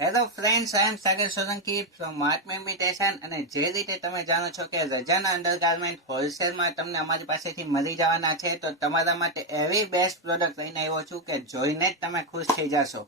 Hello friends, I am Sagar Solanki from Mark Imitation. અને જે રીતે તમે જાણો છો કે રજાના અંડરગાર્મેન્ટ હોલસેલમાં તમને અમારી પાસેથી મળી જવાના છે, તો તમારા માટે એવી બેસ્ટ પ્રોડક્ટ લઈને આવ્યો છું કે જોઈને જ તમે ખુશ થઈ જશો.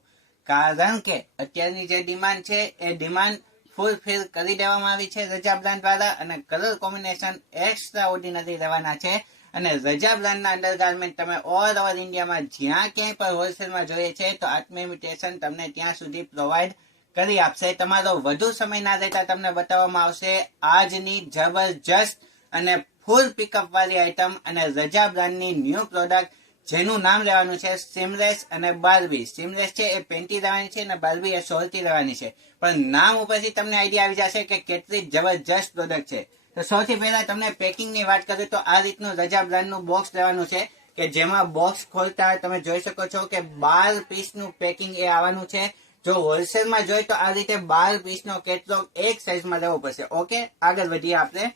કારણ કે અત્યારની જે ડિમાન્ડ છે એ ડિમાન્ડ ફૂલફિલ કરી દેવામાં આવી છે રજા બ્રાન્ડ દ્વારા, અને કલર કોમ્બિનેશન એક્સ્ટ્રા ઓર્ડિનરી રહેવાના છે. અને રજા બ્રાન્ડના અંડરગાર્મેન્ટ તમે ઓલ ઓવર ઇન્ડિયામાં જ્યાં ક્યાંય પણ હોલસેલમાં જોઈએ છે તો આત્મ ઇમિટેશન તમને ત્યાં સુધી પ્રોવાઈડ કરી આપશે. તમારો વધુ સમય ના લેતા તમને બતાવવામાં આવશે આજની જબરજસ્ત અને ફૂલ પિકઅપ વાળી આઈટમ અને રજા બ્રાન્ડની ન્યૂ પ્રોડક્ટ, જેનું નામ લેવાનું છે સીમલેસ અને બાર્બી. સીમલેસ છે એ પેન્ટી રહેવાની છે અને બાર્બી એ સોલટી રહેવાની છે. પણ નામ ઉપરથી તમને આઈડિયા આવી જશે કે કેટલી જબરજસ્ત પ્રોડક્ટ છે. તો સૌથી પહેલા તમને પેકિંગની વાત કરું તો આ રીતનું રજા બ્રાન્ડનું બોક્સ રહેવાનું છે કે જેમાં બોક્સ ખોલતા તમે જોઈ શકો છો કે 12 પીસનું પેકિંગ એ આવવાનું છે. જો હોલસેલમાં જોઈએ તો આ રીતે 12 પીસનો કેટલોગ એક સાઈઝમાં લેવો પડશે. ઓકે, આગળ વધીએ આપણે.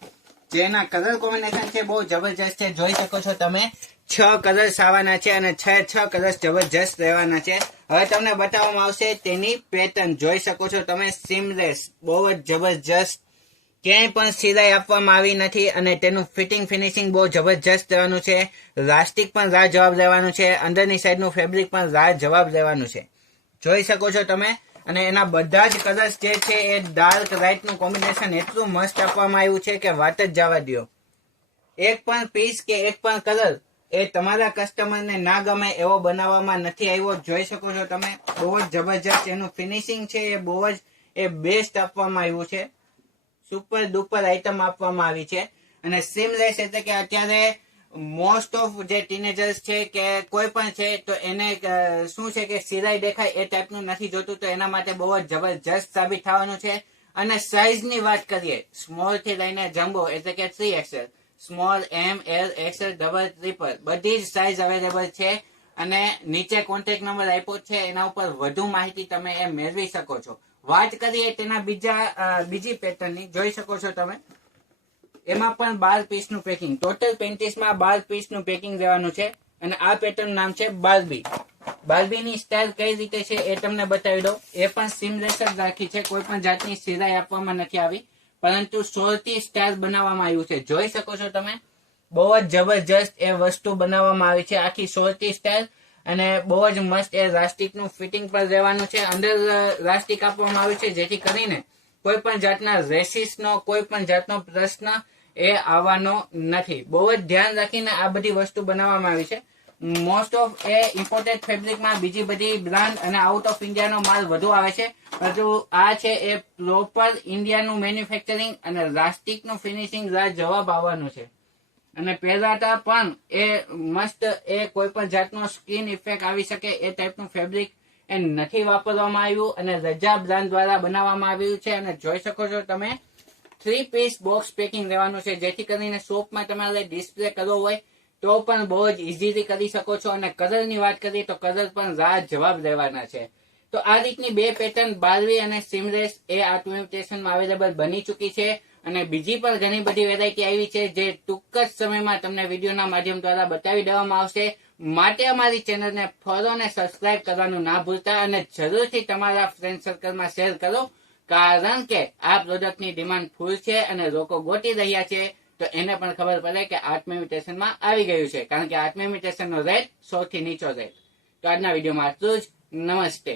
જેના કલર કોમ્બિનેશન છે બહુ જબરજસ્ત છે. જોઈ શકો છો તમે 6 કલર્સ આવવાના છે અને 6 કલર્સ જબરજસ્ત રહેવાના છે. હવે તમને બતાવવામાં આવશે તેની પેટર્ન. જોઈ શકો છો તમે સીમલેસ, બહુ જ જબરજસ્ત. ક્યાંય પણ સિલાઈ આપવામાં આવી નથી અને તેનું ફિટિંગ ફિનિશિંગ બહુ જબરજસ્ત રહેવાનું છે. લાસ્ટિક પણ જવાબ રહેવાનું છે. અંદરની સાઈડનું ફેબ્રિક પણ જવાબ રહેવાનું છે. જોઈ શકો છો તમે. અને એના બધા જ કલર્સ જે છે એ ડાર્ક લાઇટ નું કોમ્બિનેશન એટલું મસ્ત આપવામાં આવ્યું છે કે વાત જ જવા દો. એક પણ પીસ કે એક પણ કલર એ તમારા કસ્ટમરને ના ગમે એવો બનાવવામાં નથી આવ્યો. જોઈ શકો છો તમે, બહુ જ જબરજસ્ત એનું ફિનિશિંગ છે એ બહુ જ બેસ્ટ આપવામાં આવ્યું છે. સુપર ડુપર આઈટમ આપવામાં આવી છે. અને સીમલેસ એટલે કે અત્યારે મોસ્ટ ઓફ જે ટીનેજર્સ છે કે કોઈ પણ છે તો એને શું છે કે સિલાઈ દેખાય એ ટાઈપનું નથી જોતું, તો એના માટે બહુ જ જબરજસ્ત સાબિત થવાનું છે. અને સાઈઝની વાત કરીએ, સ્મોલ થી લઈને જમ્બો એટલે કે 3XL, સ્મોલ, એમ, એલ, XL, ડબલ, ટ્રિપલ બધી જ સાઈઝ અવેલેબલ છે. અને નીચે કોન્ટેક્ટ નંબર આપ્યો છે, એના ઉપર વધુ માહિતી તમે એ મેળવી શકો છો. વાત કરીએ તેના બીજી પેટર્નની, જોઈ શકો છો તમે. એમાં પણ 12 પીસનું પેકિંગ, ટોટલ 35માં 12 પીસનું પેકિંગ રહેવાનું છે. અને આ પેટર્ન નામ છે બાર્બી. બાર્બીની સ્ટાઇલ કઈ રીતે છે એ તમને બતાવી દઉં. એ પણ સીમલેસ જ રાખી છે, કોઈ પણ જાતની સિલાઈ આપવામાં નથી આવી, પરંતુ સોલથી સ્ટાઇલ બનાવવામાં આવ્યું છે. જોઈ શકો છો તમે, બહુ જ જબરજસ્ત એ વસ્તુ બનાવવામાં આવી છે, આખી સોલથી સ્ટાઇલ. અને બહુ જ મસ્ત એ લાસ્ટિકનું ફિટિંગ પર રહેવાનું છે. અંદર લાસ્ટિક આપવામાં આવ્યું છે જેથી કરીને કોઈ પણ જાતના રેસીસનો કોઈ પણ જાતનો પ્રશ્ન એ આવવાનો નથી. બહુ જ ધ્યાન રાખીને આ બધી વસ્તુ બનાવવામાં આવી છે. મોસ્ટ ઓફ એ ઇમ્પોર્ટેડ ફેબ્રિકમાં બીજી બધી બ્રાન્ડ અને આઉટ ઓફ ઇન્ડિયાનો માલ વધુ આવે છે, પરંતુ આ છે એ પ્રોપર ઇન્ડિયાનું મેન્યુફેક્ચરિંગ અને લાસ્ટિકનું ફિનિશિંગ જવાબ આવવાનું છે. અને પહેરાતા પણ એ મસ્ત, એ કોઈ પણ જાતનો સ્કિન ઇફેક્ટ આવી શકે એ ટાઈપનું ફેબ્રિક એ નથી વાપરવામાં આવ્યું અને રજા બ્રાન્ડ દ્વારા બનાવવામાં આવ્યું છે. અને જોઈ શકો છો તમે, 3 પીસ બોક્સ પેકિંગ રહેવાનું છે, જેથી કરીને શોપમાં તમારે ડિસ્પ્લે કરવો હોય તો પણ બહુ જ ઇઝીલી કરી શકો છો. અને કલરની વાત કરીએ તો કલર પણ જવાબ રહેવાના છે. તો આ રીતની બે પેટર્ન બાર્બી અને સીમલેસ એ આ ઇમિટેશનમાં અવેલેબલ બની ચૂકી છે. અને બીજી પણ ઘણી બધી વેરાયટી આવી છે જે ટૂંક જ સમયમાં તમને વિડીયોના માધ્યમ દ્વારા બતાવી દેવામાં આવશે. માટે અમારી ચેનલને ફોલો અને સબસ્ક્રાઇબ કરવાનું ના ભૂલતા અને જરૂરથી તમારા ફ્રેન્ડ સર્કલમાં શેર કરો, કારણ કે આ પ્રોડક્ટની ડિમાન્ડ ફૂલ છે અને લોકો ગોતી રહ્યા છે. તો એને પણ ખબર પડે કે આત્મ ઇમિટેશનમાં આવી ગયું છે, કારણ કે આત્મ ઇમિટેશનનો રેટ સૌથી નીચો રેટ. તો આજના વિડીયોમાં આટલું જ. નમસ્તે.